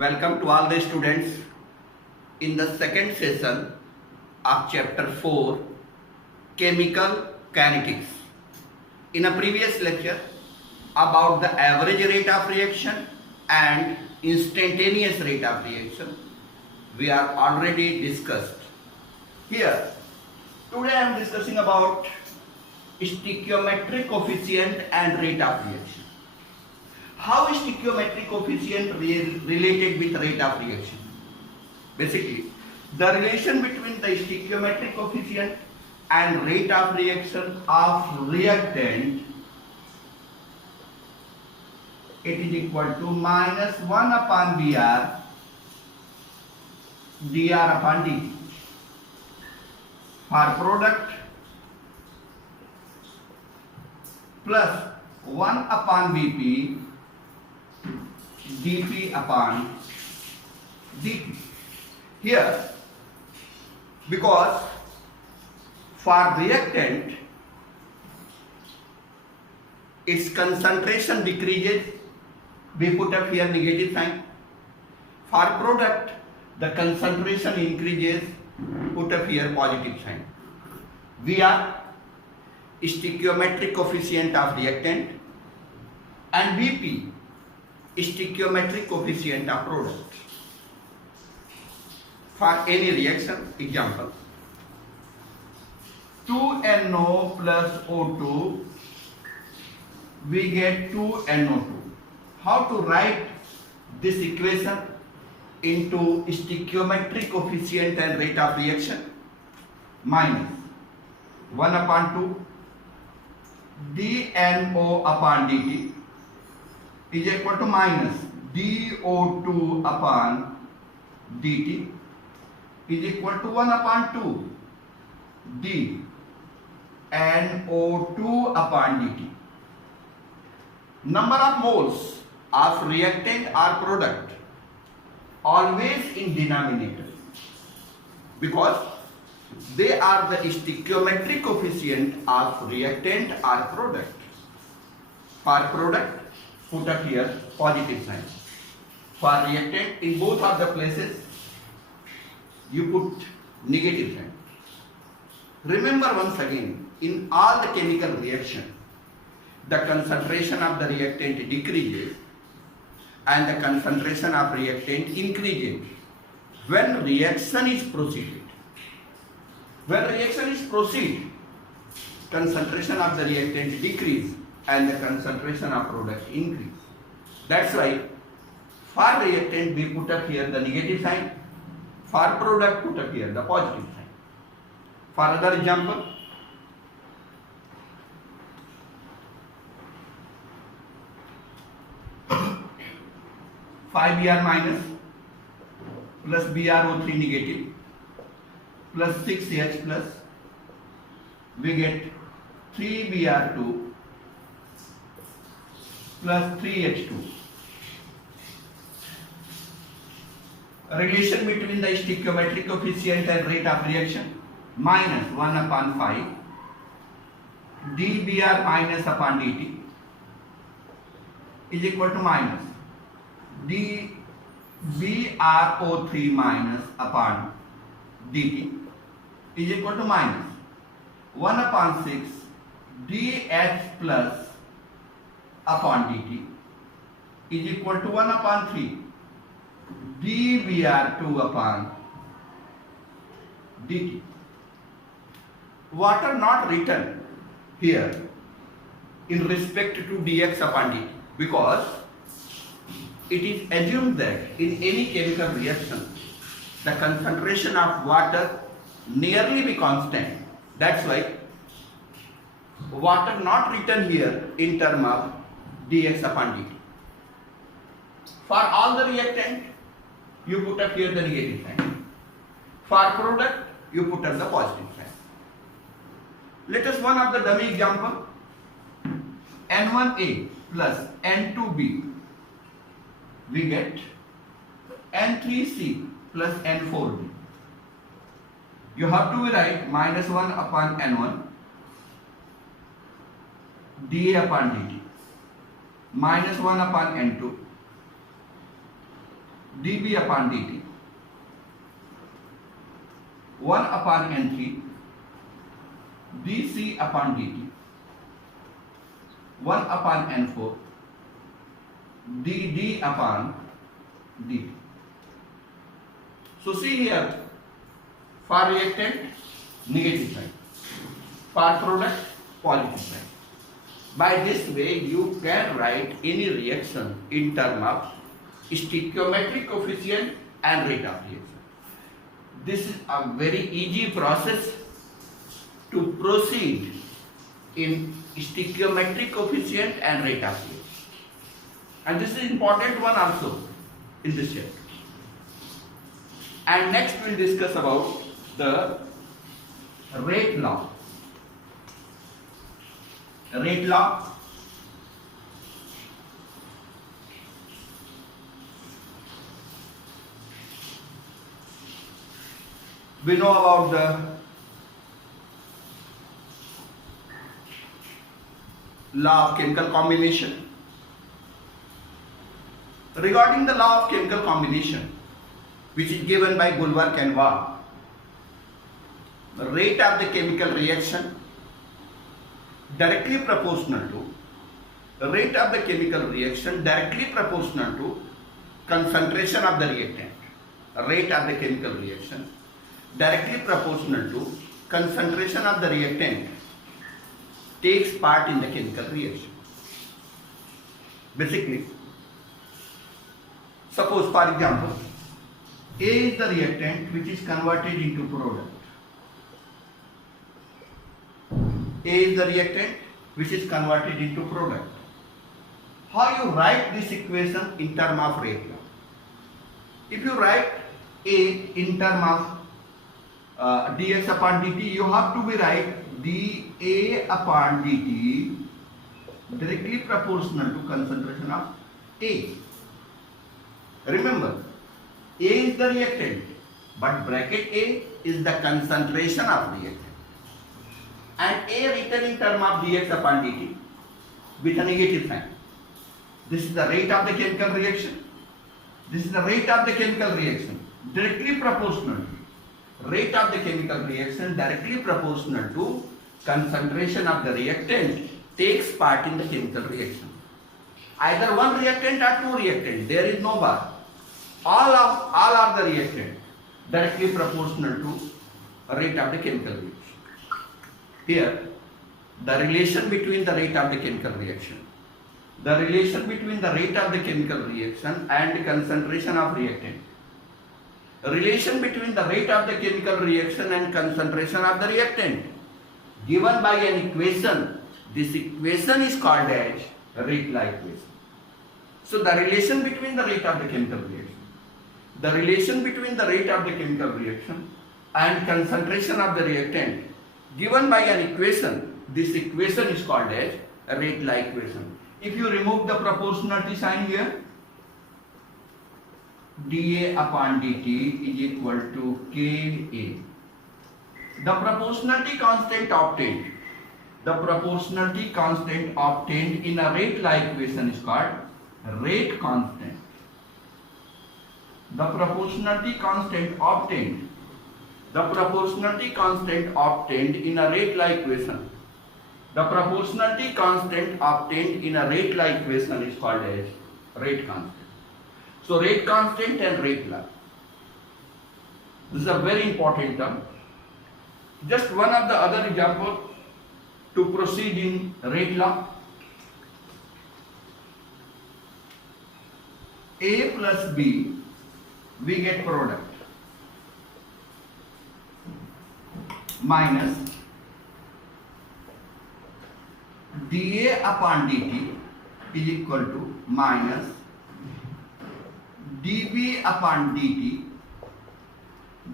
Welcome to all the students in the second session of chapter 4 Chemical Kinetics. In a previous lecture about the average rate of reaction and instantaneous rate of reaction we are already discussed. Here today I am discussing about stoichiometric coefficient and rate of reaction. How is stoichiometric coefficient related with rate of reaction? Basically, the relation between the stoichiometric coefficient and rate of reaction of reactant, it is equal to minus 1 upon Br dr upon dt. For product plus 1 upon Vp dP upon dt. Here, because for reactant its concentration decreases, we put up here negative sign. For product the concentration increases, put up here positive sign. We are stoichiometric coefficient of reactant and Vp stoichiometric coefficient of product. For any reaction, example 2NO plus O2, we get 2NO2. How to write this equation into stoichiometric coefficient and rate of reaction? Minus 1 upon 2 dNO upon dt is equal to minus dO2 upon dt is equal to 1 upon 2 dNO2 upon dt. Number of moles of reactant or product always in denominator, because they are the stoichiometric coefficient of reactant or product. For product, put up here positive sign. For reactant, in both of the places you put negative sign. Remember once again, in all the chemical reaction the concentration of the reactant decreases and the concentration of reactant increases when reaction is proceeded. When reaction is proceeded, concentration of the reactant decrease and the concentration of product increase. That's why for reactant we put up here the negative sign, for product put up here the positive sign. For other example, five Br minus plus BrO3 negative plus 6H plus, we get 3Br2 plus 3H2. Relation between the stoichiometric coefficient and rate of reaction, minus 1 upon 5 dBr minus upon dt is equal to minus dBrO3 minus upon dt is equal to minus 1 upon 6 dH plus upon dt is equal to 1 upon 3 dBr2 upon dt. What are not written here in respect to dx upon dt, because it is assumed that in any chemical reaction the concentration of water nearly be constant. That's why water not written here in term of dx upon dt. For all the reactant you put up here the negative sign. For product you put up the positive sign. Let us one of the dummy example. N1A plus N2B, we get N3C plus N4B. You have to write minus 1 upon N1 dA upon dt minus 1 upon N2 dB upon dt, 1 upon n3 dC upon dt, 1 upon n4 dd upon dt. So see here, for reactant negative sign, for product positive sign. By this way you can write any reaction in terms of stoichiometric coefficient and rate of reaction. This is a very easy process to proceed in stoichiometric coefficient and rate of reaction. And this is important one also in this chapter. And next we'll discuss about the rate law. Rate law. We know about the law of chemical combination. Regarding the law of chemical combination, which is given by Bulwark and Waugh, the rate of the chemical reaction directly proportional to the rate of the chemical reaction directly proportional to concentration of the reactant. Rate of the chemical reaction directly proportional to concentration of the reactant takes part in the chemical reaction. Basically, suppose for example, A is the reactant which is converted into product. A is the reactant which is converted into product. How you write this equation in terms of rate law? If you write A in terms of dx upon dt, you have to be write dA upon dt directly proportional to concentration of A. Remember, A is the reactant, but bracket A is the concentration of reactant. And A written in terms of dx upon dt with a negative sign. This is the rate of the chemical reaction. This is the rate of the chemical reaction directly proportional. Rate of the chemical reaction directly proportional to concentration of the reactant takes part in the chemical reaction. Either one reactant or two reactant, there is no bar. All are the reactant directly proportional to rate of the chemical reaction. Here, the relation between the rate of the chemical reaction, the relation between the rate of the chemical reaction and the concentration of reactant, relation between the rate of the chemical reaction and concentration of the reactant given by an equation. This equation is called as rate law equation. So the relation between the rate of the chemical reaction, the relation between the rate of the chemical reaction and concentration of the reactant given by an equation, this equation is called as a rate law equation. If you remove the proportionality sign here, dA upon dt is equal to Ka. The proportionality constant obtained, the proportionality constant obtained in a rate law equation is called rate constant. The proportionality constant obtained, the proportionality constant obtained in a rate law equation, the proportionality constant obtained in a rate law equation is called as rate constant. So rate constant and rate law, this is a very important term. Just one of the other example to proceed in rate law. A plus B, we get product, minus dA upon dt is equal to minus dB upon dt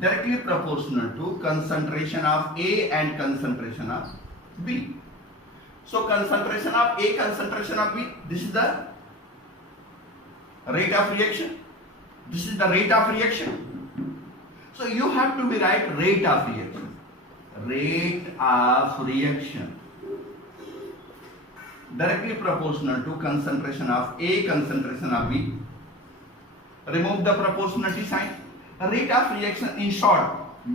directly proportional to concentration of A and concentration of B. So concentration of A, concentration of B, this is the rate of reaction. This is the rate of reaction. So you have to be write rate of reaction. Rate of reaction directly proportional to concentration of A, concentration of B. remove the proportionality sign. Rate of reaction, in short,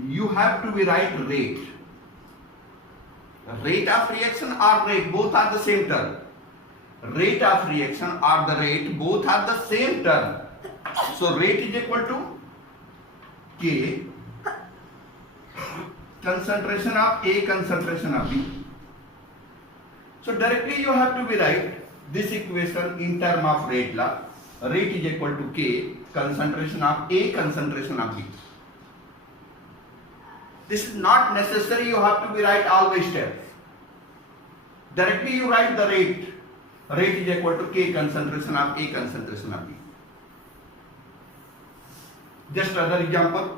you have to be write rate. Rate of reaction or rate, both are the same term. Rate of reaction or the rate, both are the same term. So rate is equal to K, concentration of A, concentration of B. So directly you have to be write this equation in term of rate law. Rate is equal to K, concentration of A, concentration of B. This is not necessary you have to be write all the steps. Directly you write the rate. Rate is equal to K, concentration of A, concentration of B. Just other example.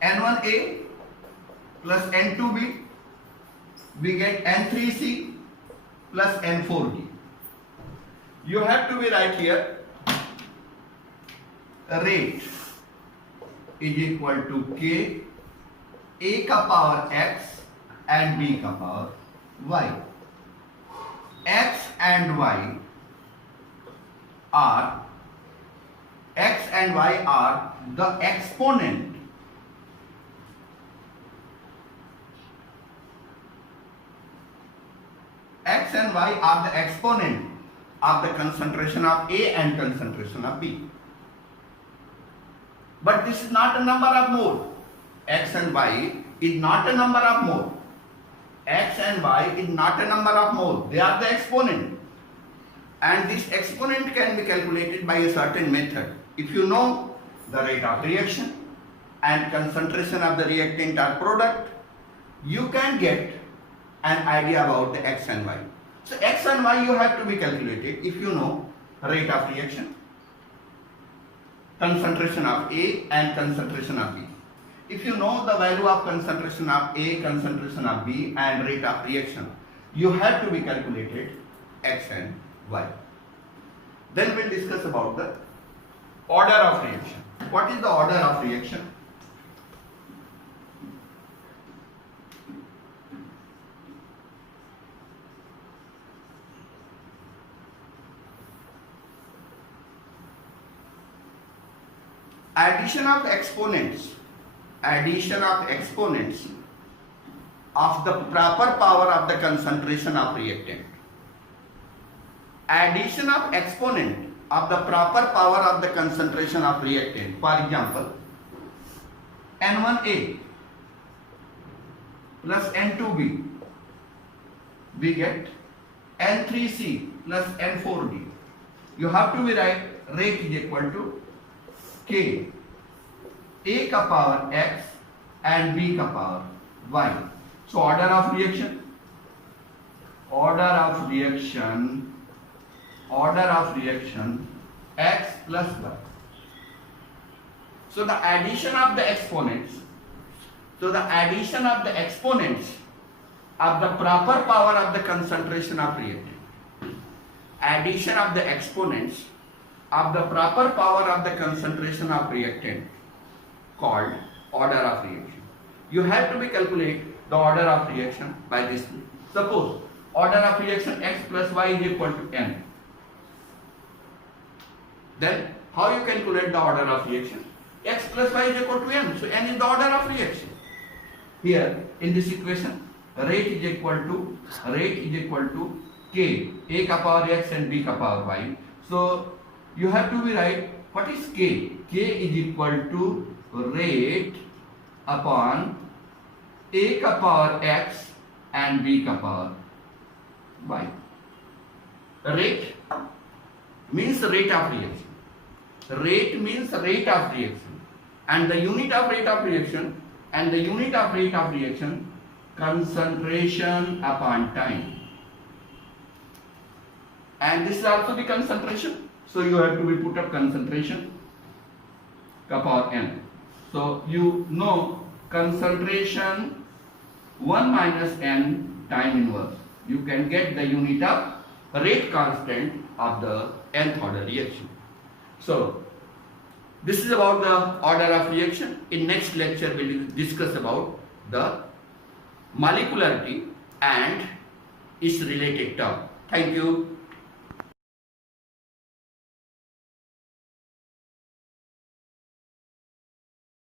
N1A plus N2B, we get N3C plus N4D. You have to be right here, rate is equal to K, A ka power X and B ka power Y. X and Y are the exponent X and Y are the exponent of the concentration of A and concentration of B. But this is not a number of mole. X and Y is not a number of mole. X and Y is not a number of mole. They are the exponent. And this exponent can be calculated by a certain method. If you know the rate of reaction and concentration of the reactant or product, you can get an idea about the X and Y. So X and Y you have to be calculated if you know rate of reaction, concentration of A and concentration of B. If you know the value of concentration of A, concentration of B and rate of reaction, you have to be calculated X and Y. Then we'll discuss about the order of reaction. What is the order of reaction? Addition of exponents of the proper power of the concentration of reactant. Addition of exponent of the proper power of the concentration of reactant. For example, N1A plus N2B, we get N3C plus N4D. You have to be write rate is equal to K, A ka power X and B ka power Y. So order of reaction, X plus Y. So the addition of the exponents, of the proper power of the concentration of reactant. Addition of the exponents of the proper power of the concentration of reactant called order of reaction. You have to be calculate the order of reaction by this. Suppose order of reaction X plus Y is equal to N. Then how you calculate the order of reaction? X plus Y is equal to N. So N is the order of reaction. Here in this equation, rate is equal to K, A ka power X and B ka power Y. So you have to be write what is K? K is equal to rate upon A ka power X and B ka power Y. Rate means rate of reaction. Rate means rate of reaction. And the unit of rate of reaction concentration upon time. And this is also the concentration. So you have to be put up concentration ka power N. So you know concentration 1 minus N time inverse. You can get the unit of rate constant of the nth order reaction. So this is about the order of reaction. In next lecture we will discuss about the molecularity and is related term. Thank you.